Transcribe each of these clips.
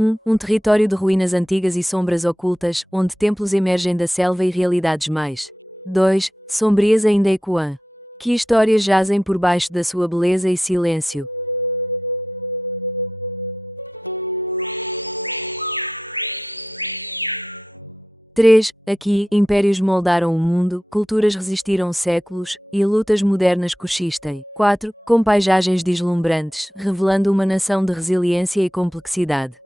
Um território de ruínas antigas e sombras ocultas, onde templos emergem da selva e realidades mais 2. Sombrias ainda ecoam. Que histórias jazem por baixo da sua beleza e silêncio. 3. Aqui, impérios moldaram o mundo, culturas resistiram séculos, e lutas modernas coexistem. 4. Com paisagens deslumbrantes, revelando uma nação de resiliência e complexidade.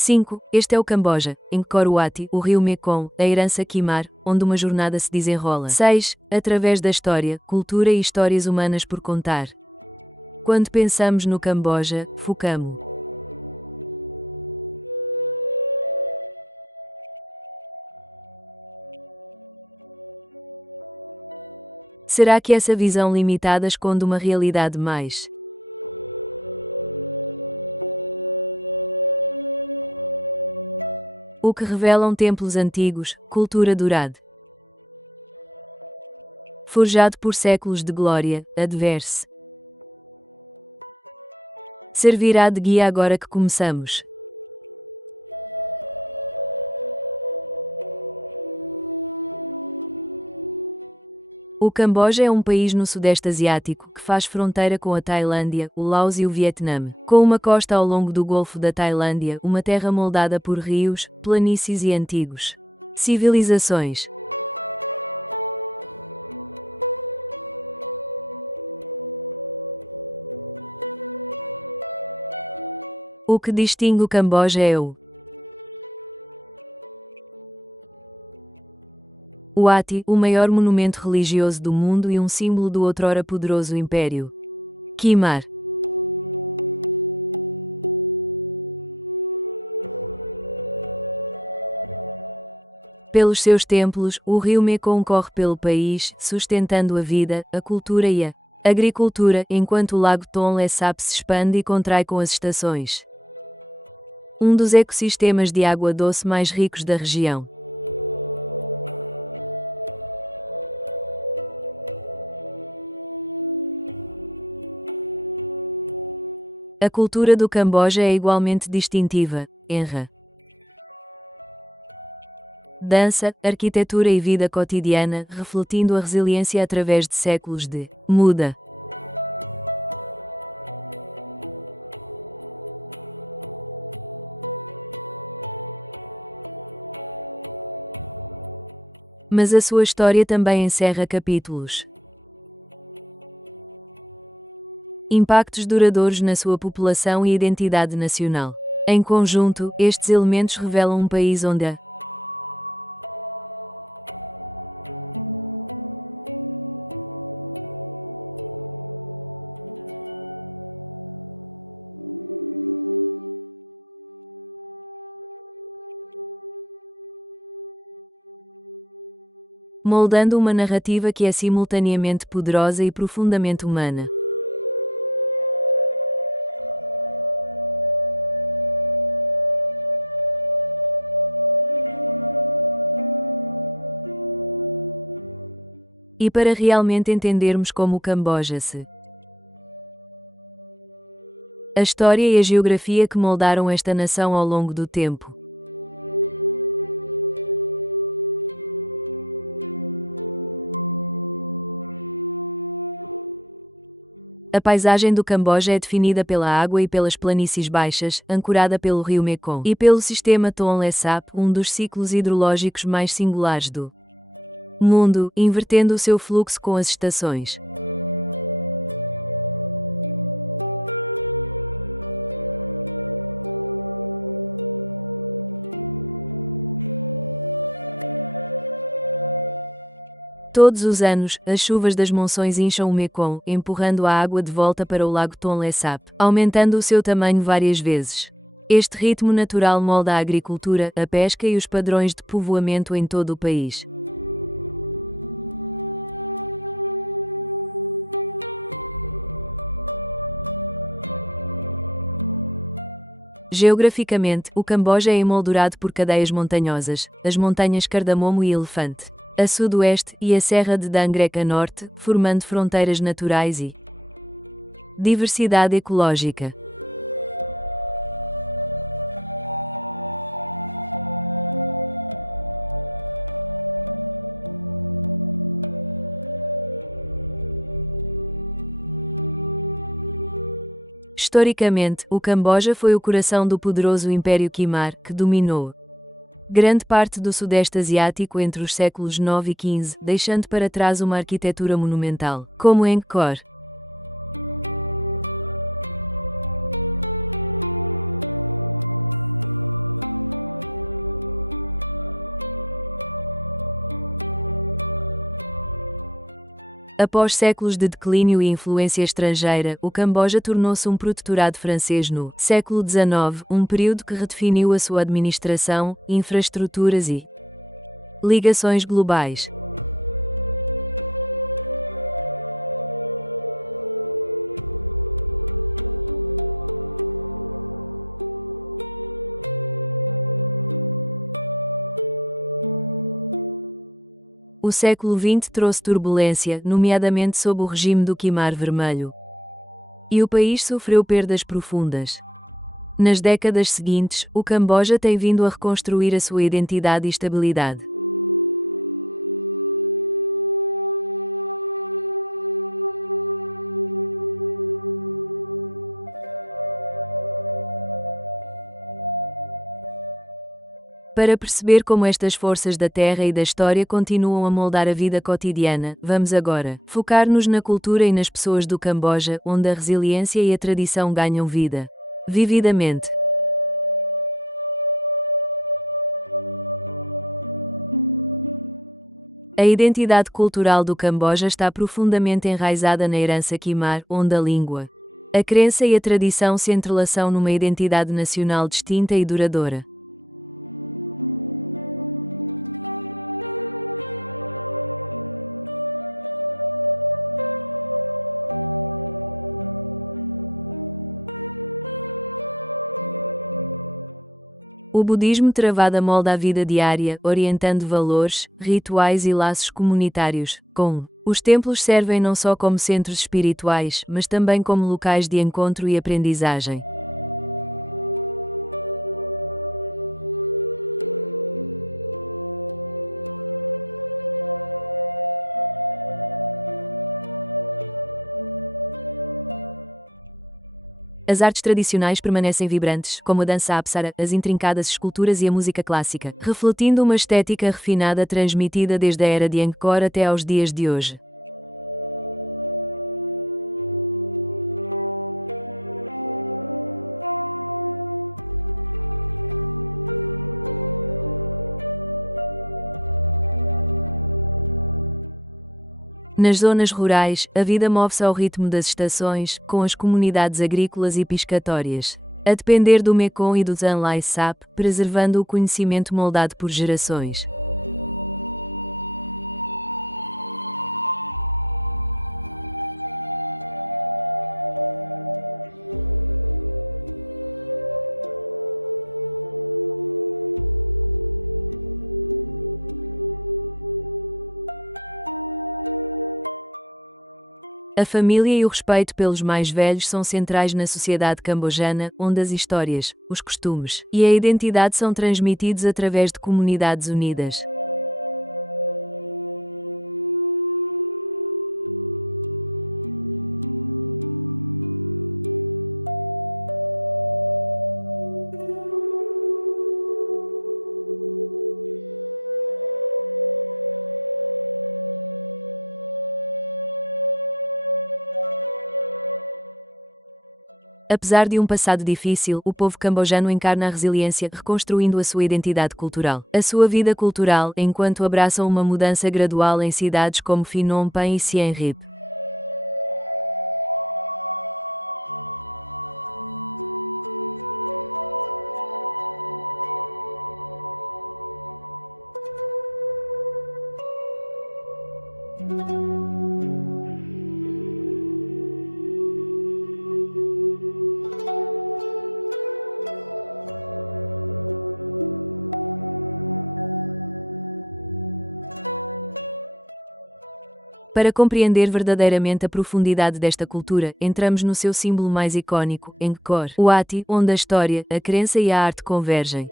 5. Este é o Camboja, em Koruati, o rio Mekong, a herança Khmer, onde uma jornada se desenrola. 6. Através da história, cultura e histórias humanas por contar. Quando pensamos no Camboja, focamos. Será que essa visão limitada esconde uma realidade mais? O que revelam templos antigos, cultura dourada. Forjado por séculos de glória, adverse. Servirá de guia agora que começamos. O Camboja é um país no Sudeste Asiático que faz fronteira com a Tailândia, o Laos e o Vietnã. Com uma costa ao longo do Golfo da Tailândia, uma terra moldada por rios, planícies e antigos civilizações. O que distingue o Camboja é o Wat, o maior monumento religioso do mundo e um símbolo do outrora poderoso Império Khmer. Pelos seus templos, o rio Mekong corre pelo país, sustentando a vida, a cultura e a agricultura, enquanto o lago Tonle Sap se expande e contrai com as estações. Um dos ecossistemas de água doce mais ricos da região. A cultura do Camboja é igualmente distintiva, enra. Dança, arquitetura e vida cotidiana, refletindo a resiliência através de séculos de muda. Mas a sua história também encerra capítulos. Impactos duradouros na sua população e identidade nacional. Em conjunto, estes elementos revelam um país onde moldando uma narrativa que é simultaneamente poderosa e profundamente humana. E para realmente entendermos como o Camboja se a história e a geografia que moldaram esta nação ao longo do tempo. A paisagem do Camboja é definida pela água e pelas planícies baixas, ancorada pelo rio Mekong, e pelo sistema Tonle Sap, um dos ciclos hidrológicos mais singulares do mundo, invertendo o seu fluxo com as estações. Todos os anos, as chuvas das monções incham o Mekong, empurrando a água de volta para o lago Tonle Sap, aumentando o seu tamanho várias vezes. Este ritmo natural molda a agricultura, a pesca e os padrões de povoamento em todo o país. Geograficamente, o Camboja é emoldurado por cadeias montanhosas, as montanhas Cardamomo e Elefante. a sudoeste e a Serra de Dangrek a norte, formando fronteiras naturais e diversidade ecológica. Historicamente, o Camboja foi o coração do poderoso Império Khmer, que dominou grande parte do Sudeste Asiático entre os séculos 9 e XV, deixando para trás uma arquitetura monumental, como Angkor. Após séculos de declínio e influência estrangeira, o Camboja tornou-se um protetorado francês no século XIX, um período que redefiniu a sua administração, infraestruturas e ligações globais. O século XX trouxe turbulência, nomeadamente sob o regime do Khmer Vermelho. E o país sofreu perdas profundas. Nas décadas seguintes, o Camboja tem vindo a reconstruir a sua identidade e estabilidade. Para perceber como estas forças da terra e da história continuam a moldar a vida cotidiana, vamos agora focar-nos na cultura e nas pessoas do Camboja, onde a resiliência e a tradição ganham vida vividamente. A identidade cultural do Camboja está profundamente enraizada na herança Khmer, onde a língua, a crença e a tradição se entrelaçam numa identidade nacional distinta e duradoura. O budismo travada molda a vida diária, orientando valores, rituais e laços comunitários, com os templos servem não só como centros espirituais, mas também como locais de encontro e aprendizagem. As artes tradicionais permanecem vibrantes, como a dança apsara, as intrincadas esculturas e a música clássica, refletindo uma estética refinada transmitida desde a era de Angkor até aos dias de hoje. Nas zonas rurais, a vida move-se ao ritmo das estações, com as comunidades agrícolas e piscatórias a depender do Mekong e do Zanlai Sap, preservando o conhecimento moldado por gerações. A família e o respeito pelos mais velhos são centrais na sociedade cambojana, onde as histórias, os costumes e a identidade são transmitidos através de comunidades unidas. Apesar de um passado difícil, o povo cambojano encarna a resiliência, reconstruindo a sua identidade cultural. A sua vida cultural, enquanto abraçam uma mudança gradual em cidades como Phnom Penh e Siem Reap. Para compreender verdadeiramente a profundidade desta cultura, entramos no seu símbolo mais icônico, Angkor Wat, onde a história, a crença e a arte convergem.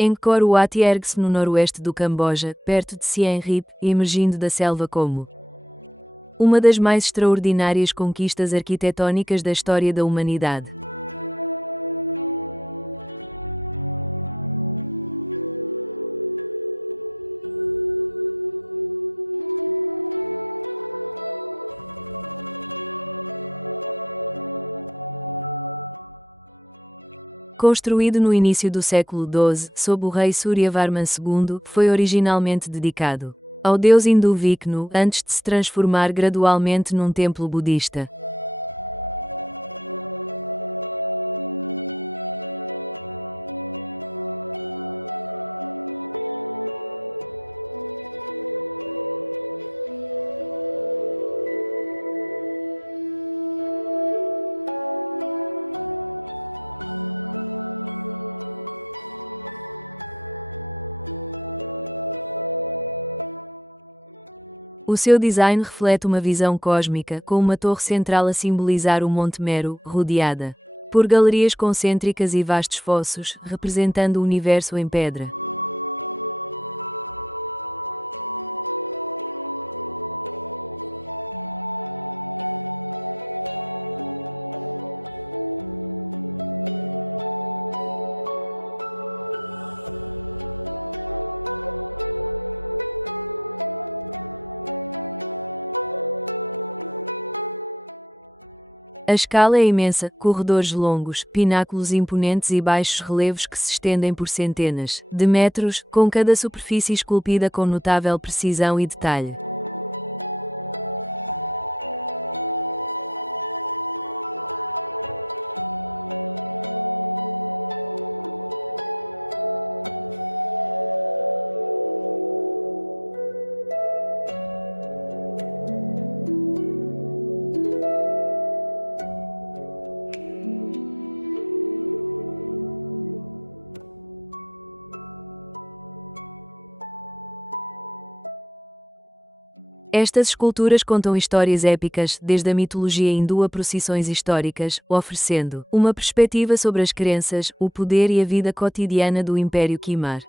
Angkor Wat ergue-se no noroeste do Camboja, perto de Siem Reap, emergindo da selva como uma das mais extraordinárias conquistas arquitetónicas da história da humanidade. Construído no início do século XII, sob o rei Suryavarman II, foi originalmente dedicado ao deus hindu Vishnu, antes de se transformar gradualmente num templo budista. O seu design reflete uma visão cósmica, com uma torre central a simbolizar o Monte Meru, rodeada por galerias concêntricas e vastos fossos, representando o universo em pedra. A escala é imensa, corredores longos, pináculos imponentes e baixos relevos que se estendem por centenas de metros, com cada superfície esculpida com notável precisão e detalhe. Estas esculturas contam histórias épicas, desde a mitologia hindu a procissões históricas, oferecendo uma perspectiva sobre as crenças, o poder e a vida cotidiana do Império Khmer.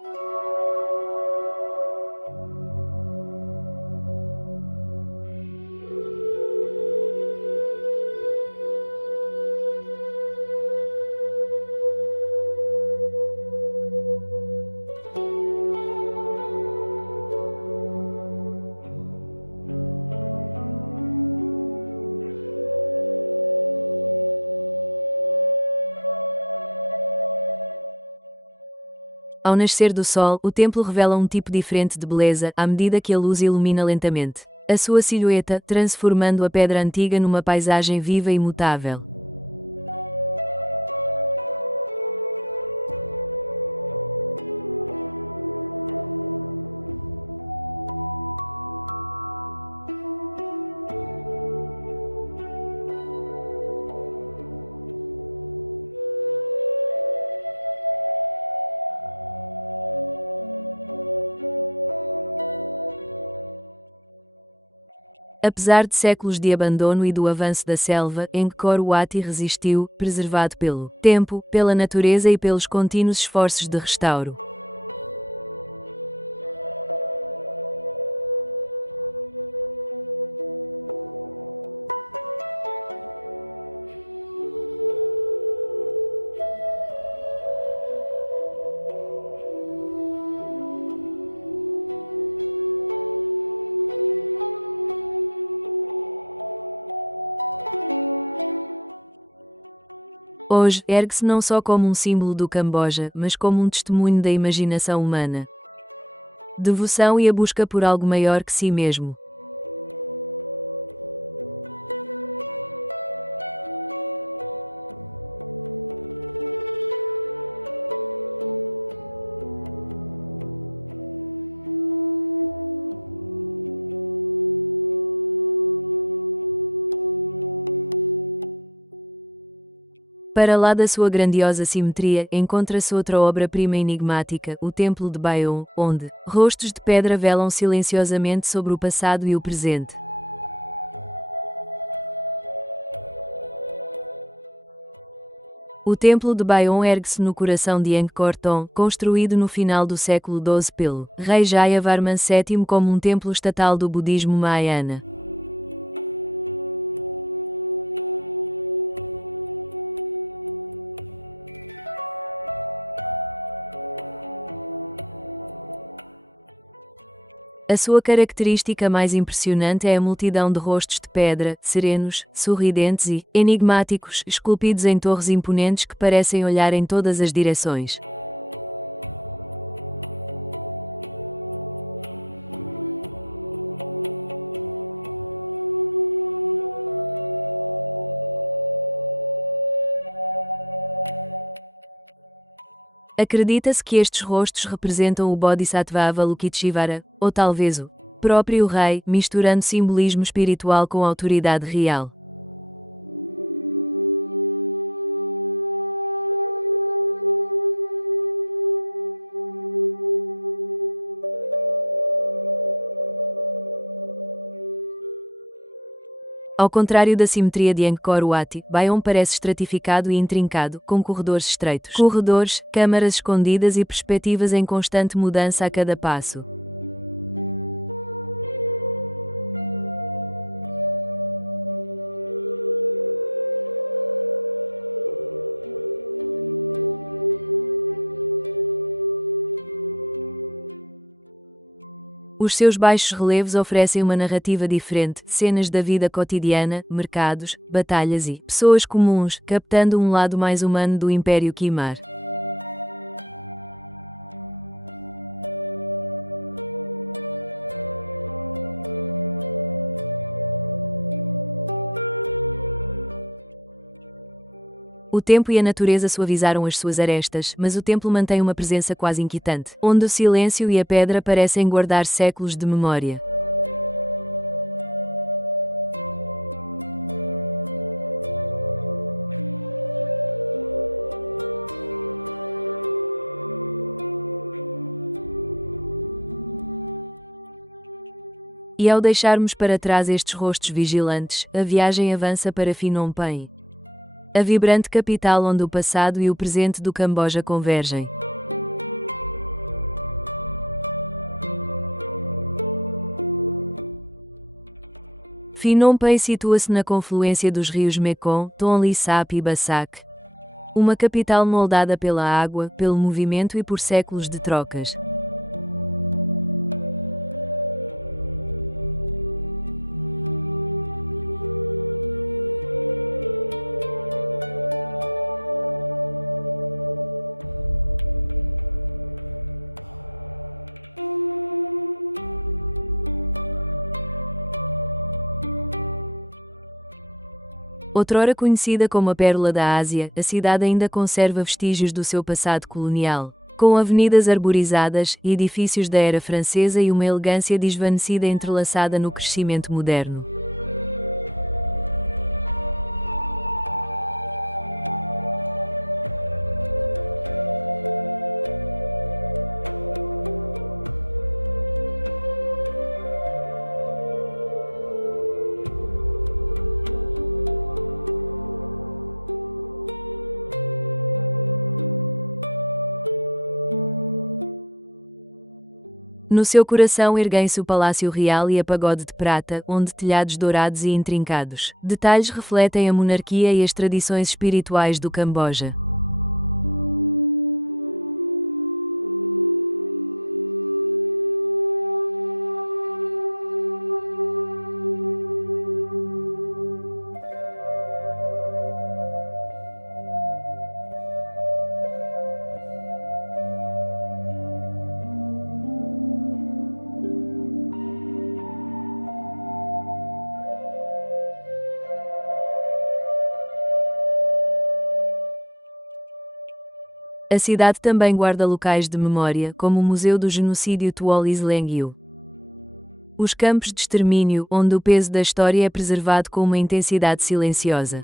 Ao nascer do sol, o templo revela um tipo diferente de beleza, à medida que a luz ilumina lentamente a sua silhueta, transformando a pedra antiga numa paisagem viva e mutável. Apesar de séculos de abandono e do avanço da selva, Angkor Wat resistiu, preservado pelo tempo, pela natureza e pelos contínuos esforços de restauro. Hoje, ergue-se não só como um símbolo do Camboja, mas como um testemunho da imaginação humana, devoção e a busca por algo maior que si mesmo. Para lá da sua grandiosa simetria, encontra-se outra obra-prima enigmática, o Templo de Bayon, onde rostos de pedra velam silenciosamente sobre o passado e o presente. O Templo de Bayon ergue-se no coração de Angkor Thom, construído no final do século XII pelo rei Jayavarman VII como um templo estatal do budismo Mahayana. A sua característica mais impressionante é a multidão de rostos de pedra, serenos, sorridentes e enigmáticos, esculpidos em torres imponentes que parecem olhar em todas as direções. Acredita-se que estes rostos representam o Bodhisattva Avalokiteshvara, ou talvez o próprio rei, misturando simbolismo espiritual com autoridade real. Ao contrário da simetria de Angkor Wat, Bayon parece estratificado e intrincado, com corredores estreitos, câmaras escondidas e perspectivas em constante mudança a cada passo. Os seus baixos relevos oferecem uma narrativa diferente, cenas da vida cotidiana, mercados, batalhas e pessoas comuns, captando um lado mais humano do Império Khmer. O tempo e a natureza suavizaram as suas arestas, mas o templo mantém uma presença quase inquietante, onde o silêncio e a pedra parecem guardar séculos de memória. E ao deixarmos para trás estes rostos vigilantes, a viagem avança para Phnom Penh, a vibrante capital onde o passado e o presente do Camboja convergem. Phnom Penh situa-se na confluência dos rios Mekong, Tonle Sap e Bassac, uma capital moldada pela água, pelo movimento e por séculos de trocas. Outrora conhecida como a Pérola da Ásia, a cidade ainda conserva vestígios do seu passado colonial, com avenidas arborizadas, edifícios da era francesa e uma elegância desvanecida entrelaçada no crescimento moderno. No seu coração erguem-se o Palácio Real e a Pagode de Prata, onde telhados dourados e intrincados detalhes refletem a monarquia e as tradições espirituais do Camboja. A cidade também guarda locais de memória, como o Museu do Genocídio Tuol Sleng. Os campos de extermínio, onde o peso da história é preservado com uma intensidade silenciosa.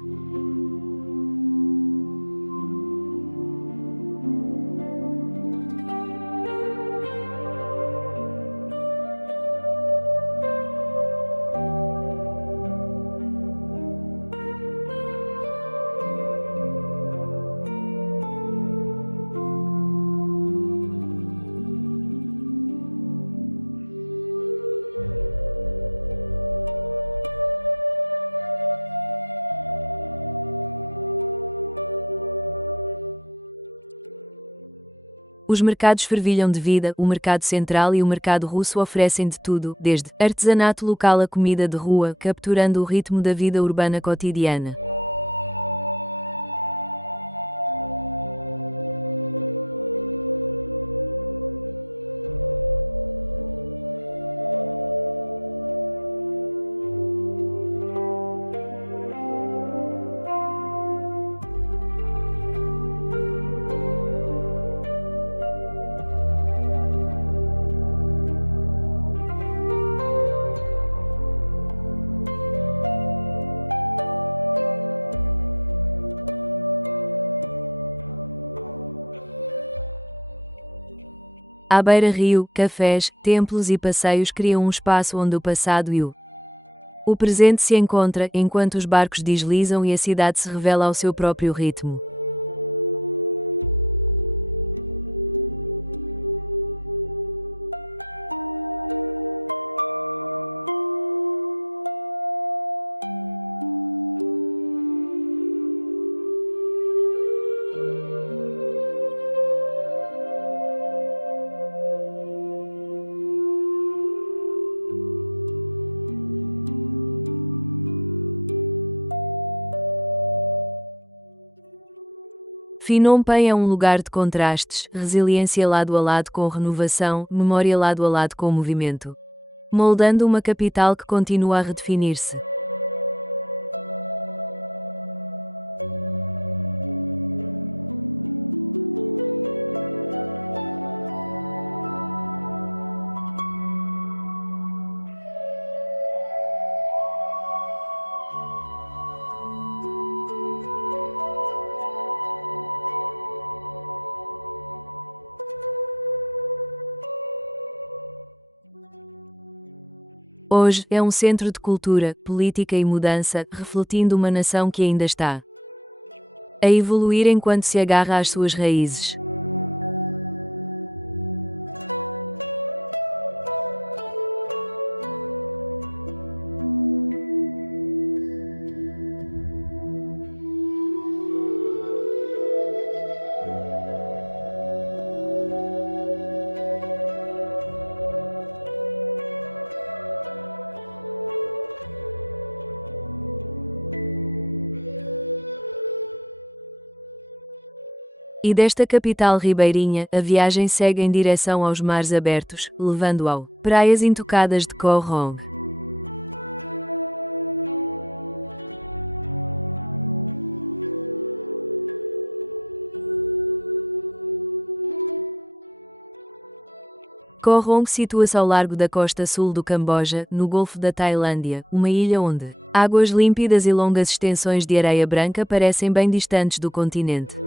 Os mercados fervilham de vida, o mercado central e o mercado russo oferecem de tudo, desde artesanato local a comida de rua, capturando o ritmo da vida urbana cotidiana. À beira-rio, cafés, templos e passeios criam um espaço onde o passado e o presente se encontra, enquanto os barcos deslizam e a cidade se revela ao seu próprio ritmo. Phnom Penh é um lugar de contrastes, resiliência lado a lado com renovação, memória lado a lado com movimento. Moldando uma capital que continua a redefinir-se. Hoje, é um centro de cultura, política e mudança, refletindo uma nação que ainda está a evoluir enquanto se agarra às suas raízes. E desta capital ribeirinha, a viagem segue em direção aos mares abertos, levando ao praias intocadas de Koh Rong. Koh Rong situa-se ao largo da costa sul do Camboja, no Golfo da Tailândia, uma ilha onde águas límpidas e longas extensões de areia branca parecem bem distantes do continente.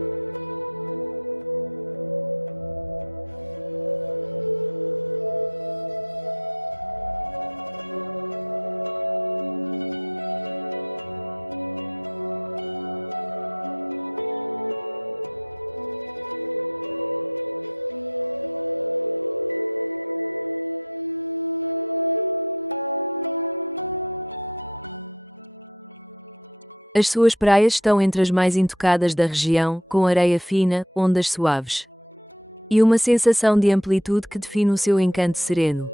As suas praias estão entre as mais intocadas da região, com areia fina, ondas suaves e uma sensação de amplitude que define o seu encanto sereno.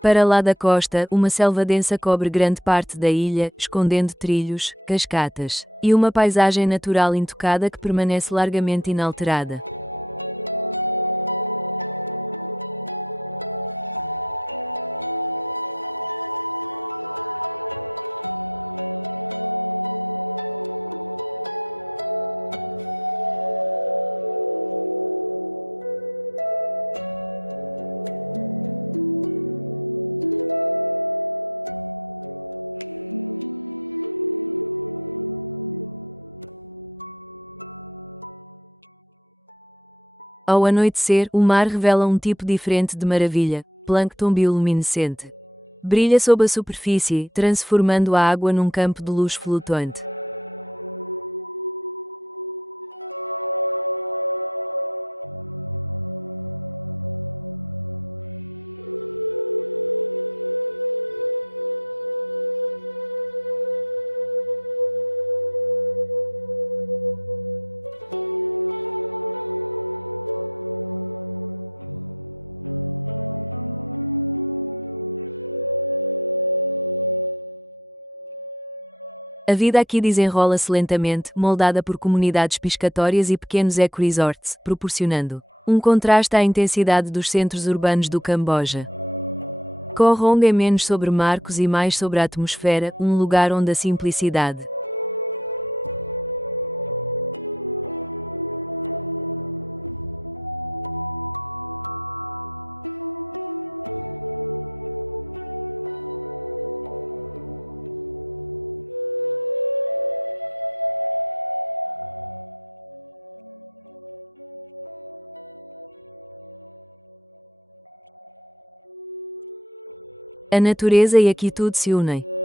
Para lá da costa, uma selva densa cobre grande parte da ilha, escondendo trilhos, cascatas e uma paisagem natural intocada que permanece largamente inalterada. Ao anoitecer, o mar revela um tipo diferente de maravilha, plâncton bioluminescente. Brilha sob a superfície, transformando a água num campo de luz flutuante. A vida aqui desenrola-se lentamente, moldada por comunidades piscatórias e pequenos eco-resorts, proporcionando um contraste à intensidade dos centros urbanos do Camboja. Koh Rong é menos sobre marcos e mais sobre a atmosfera, um lugar onde a simplicidade a natureza e a quietude se unem.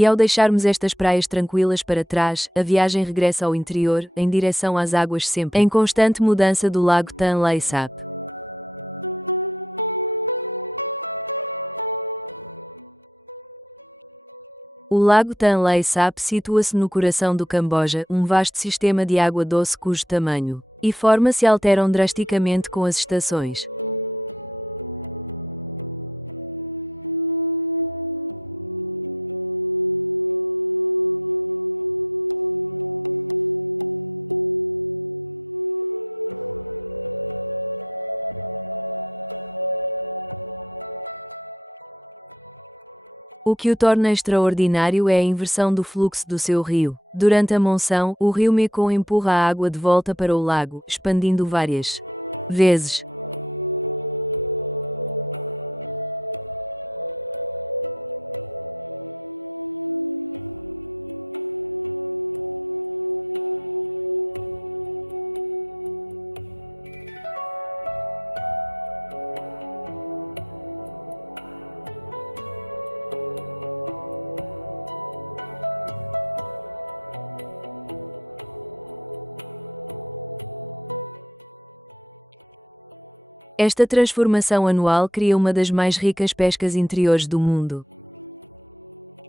E ao deixarmos estas praias tranquilas para trás, a viagem regressa ao interior, em direção às águas sempre em constante mudança do lago Tonle Sap. O lago Tonle Sap situa-se no coração do Camboja, um vasto sistema de água doce cujo tamanho e forma se alteram drasticamente com as estações. O que o torna extraordinário é a inversão do fluxo do seu rio. Durante a monção, o rio Mekong empurra a água de volta para o lago, expandindo várias vezes. Esta transformação anual cria uma das mais ricas pescas interiores do mundo,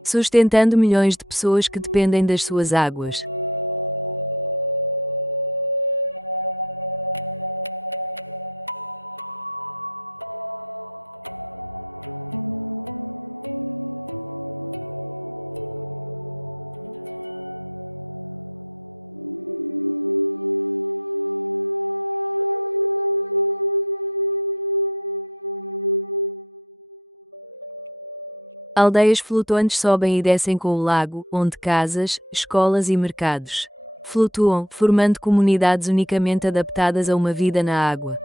sustentando milhões de pessoas que dependem das suas águas. Aldeias flutuantes sobem e descem com o lago, onde casas, escolas e mercados flutuam, formando comunidades unicamente adaptadas a uma vida na água.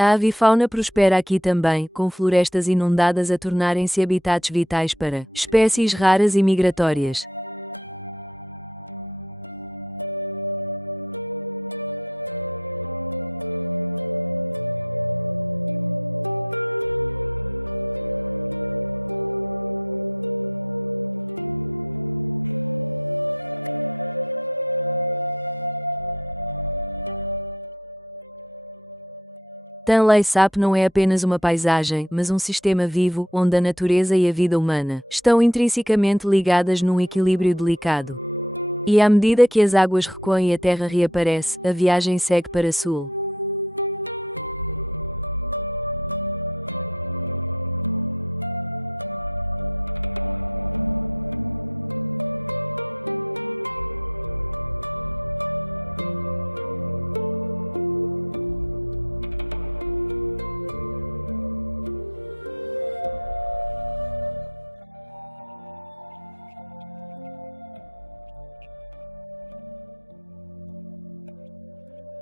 A avifauna prospera aqui também, com florestas inundadas a tornarem-se habitats vitais para espécies raras e migratórias. Tonle Sap não é apenas uma paisagem, mas um sistema vivo, onde a natureza e a vida humana estão intrinsecamente ligadas num equilíbrio delicado. E à medida que as águas recoem e a terra reaparece, a viagem segue para sul.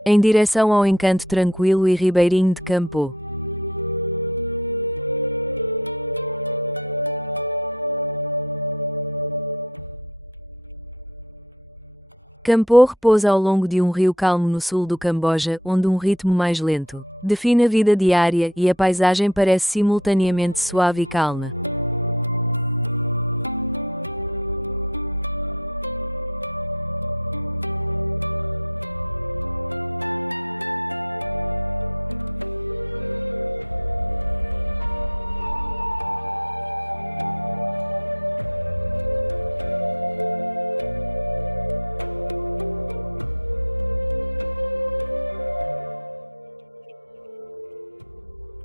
Em direção ao encanto tranquilo e ribeirinho de Campo. Campo repousa ao longo de um rio calmo no sul do Camboja, onde um ritmo mais lento define a vida diária e a paisagem parece simultaneamente suave e calma.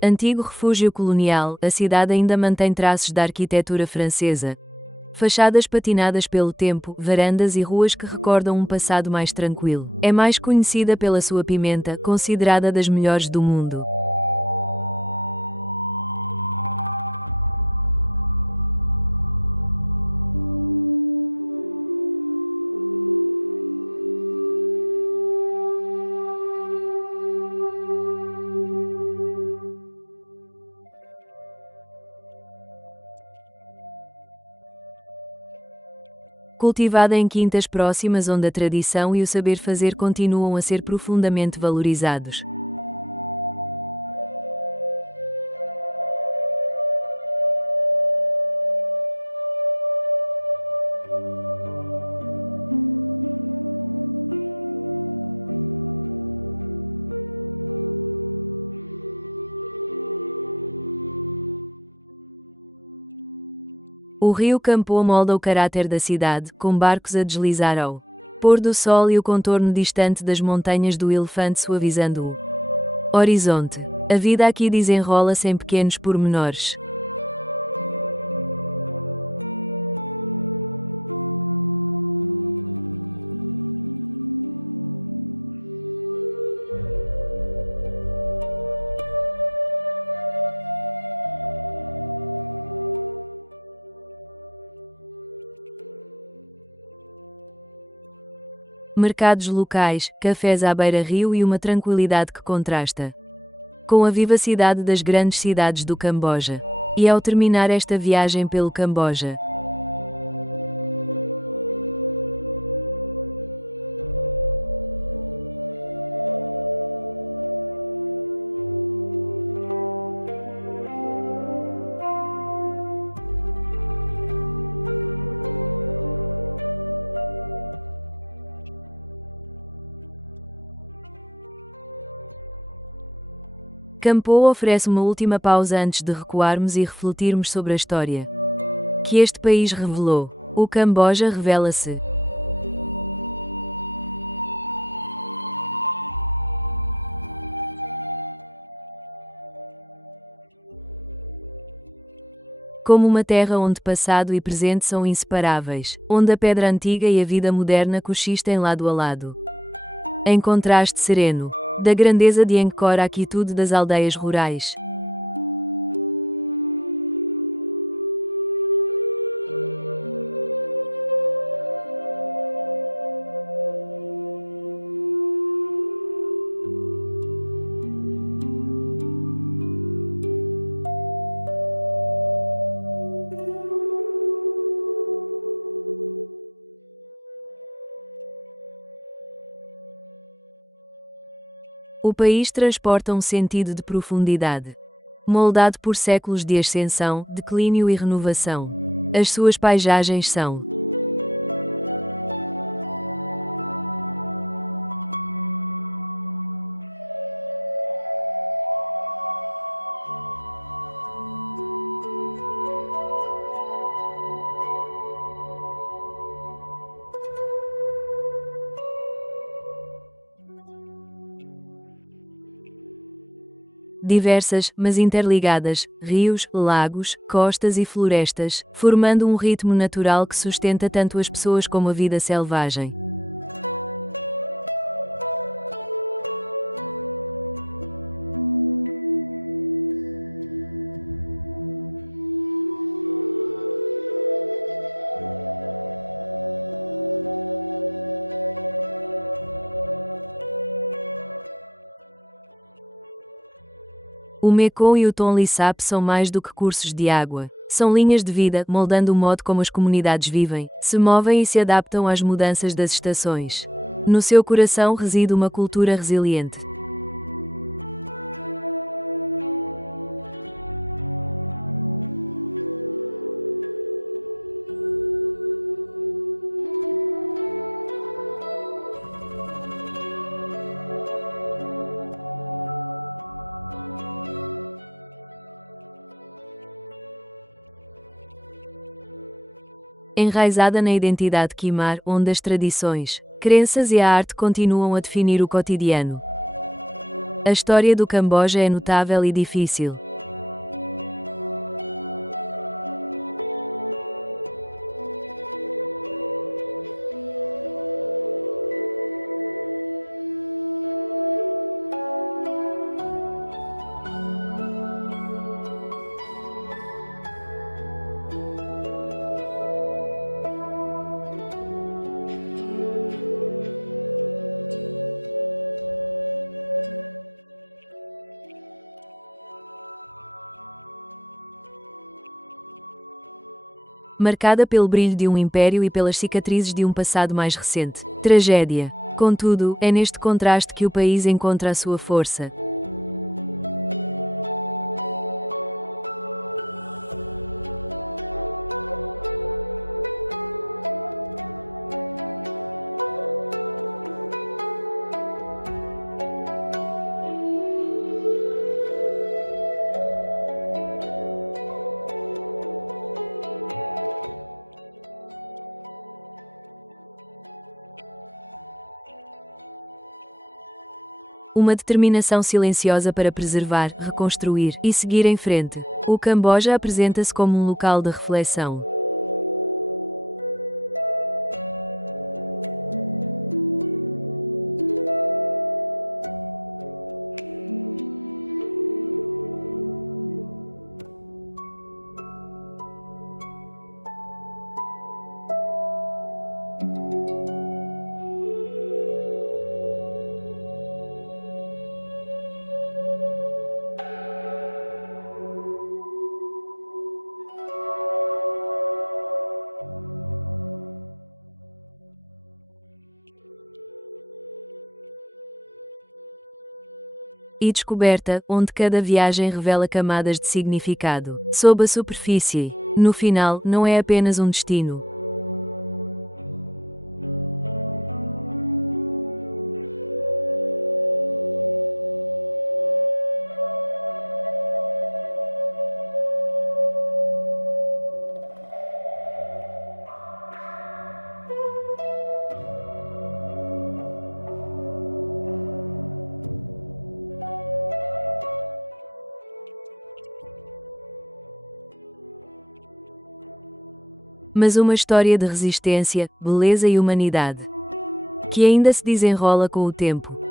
Antigo refúgio colonial, a cidade ainda mantém traços da arquitetura francesa. Fachadas patinadas pelo tempo, varandas e ruas que recordam um passado mais tranquilo. É mais conhecida pela sua pimenta, considerada das melhores do mundo. Cultivada em quintas próximas onde a tradição e o saber fazer continuam a ser profundamente valorizados. O rio Campo molda o caráter da cidade, com barcos a deslizar ao pôr do sol e o contorno distante das montanhas do Elefante suavizando o horizonte. A vida aqui desenrola-se em pequenos pormenores. Mercados locais, cafés à beira-rio e uma tranquilidade que contrasta com a vivacidade das grandes cidades do Camboja. E ao terminar esta viagem pelo Camboja, Campo oferece uma última pausa antes de recuarmos e refletirmos sobre a história que este país revelou. O Camboja revela-se como uma terra onde passado e presente são inseparáveis, onde a pedra antiga e a vida moderna coexistem lado a lado. Em contraste sereno da grandeza de Angkor à quietude das aldeias rurais. O país transporta um sentido de profundidade, moldado por séculos de ascensão, declínio e renovação. As suas paisagens são diversas, mas interligadas, rios, lagos, costas e florestas, formando um ritmo natural que sustenta tanto as pessoas como a vida selvagem. O Mekong e o Tonle Sap são mais do que cursos de água. São linhas de vida, moldando o modo como as comunidades vivem, se movem e se adaptam às mudanças das estações. No seu coração reside uma cultura resiliente. Enraizada na identidade Khmer, onde as tradições, crenças e a arte continuam a definir o cotidiano. A história do Camboja é notável e difícil. Marcada pelo brilho de um império e pelas cicatrizes de um passado mais recente. Tragédia. Contudo, é neste contraste que o país encontra a sua força. Uma determinação silenciosa para preservar, reconstruir e seguir em frente. O Camboja apresenta-se como um local de reflexão. E descoberta, onde cada viagem revela camadas de significado. Sob a superfície, no final, não é apenas um destino. Mas uma história de resistência, beleza e humanidade, que ainda se desenrola com o tempo.